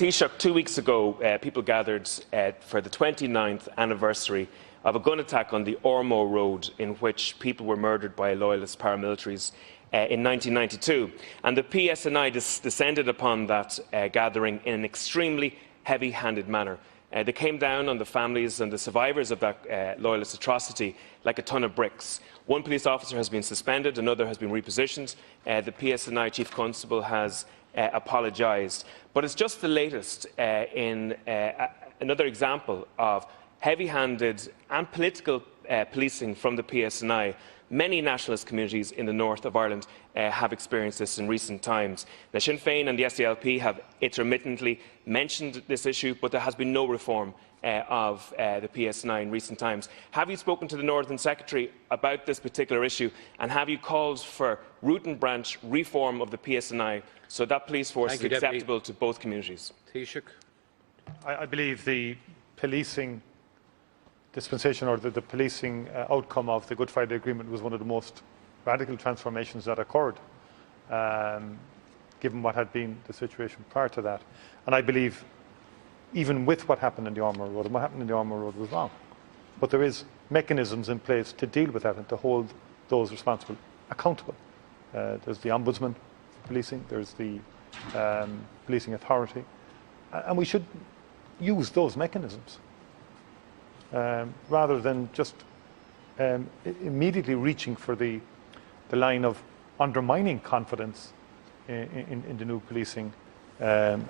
Taoiseach, 2 weeks ago, people gathered for the 29th anniversary of a gun attack on the Ormeau Road, in which people were murdered by Loyalist paramilitaries in 1992. And the PSNI descended upon that gathering in an extremely heavy-handed manner. They came down on the families and the survivors of that Loyalist atrocity like a ton of bricks. One police officer has been suspended, another has been repositioned. The PSNI Chief Constable has apologised. But it's just the latest in another example of heavy-handed and political policing from the PSNI. Many nationalist communities in the north of Ireland have experienced this in recent times. Now, Sinn Féin and the SDLP have intermittently mentioned this issue, but there has been no reform of the PSNI in recent times. Have you spoken to the Northern Secretary about this particular issue, and have you called for root and branch reform of the PSNI so that police force is acceptable to both communities? Taoiseach. I believe the policing dispensation, or the policing outcome of the Good Friday Agreement, was one of the most radical transformations that occurred, given what had been the situation prior to that. And I believe, even with what happened in the Ormeau Road, and what happened in the Ormeau Road was wrong, but there is mechanisms in place to deal with that and to hold those responsible accountable. There's the Ombudsman for policing, there's the policing authority, and we should use those mechanisms rather than just immediately reaching for the line of undermining confidence in the new policing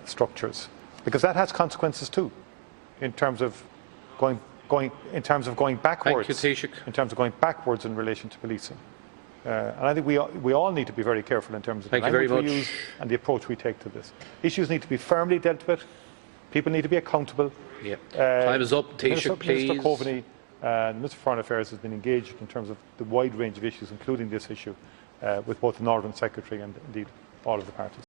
structures, because that has consequences too, in terms of going backwards. Thank you, Taoiseach. In terms of going backwards in relation to policing, and I think we all need to be very careful in terms of the language we use and the approach we take to this. Issues need to be firmly dealt with. People need to be accountable. Yeah. Time is up. Taoiseach, please. Minister Coveney and Minister for Foreign Affairs has been engaged in terms of the wide range of issues, including this issue, with both the Northern Secretary and indeed all of the parties.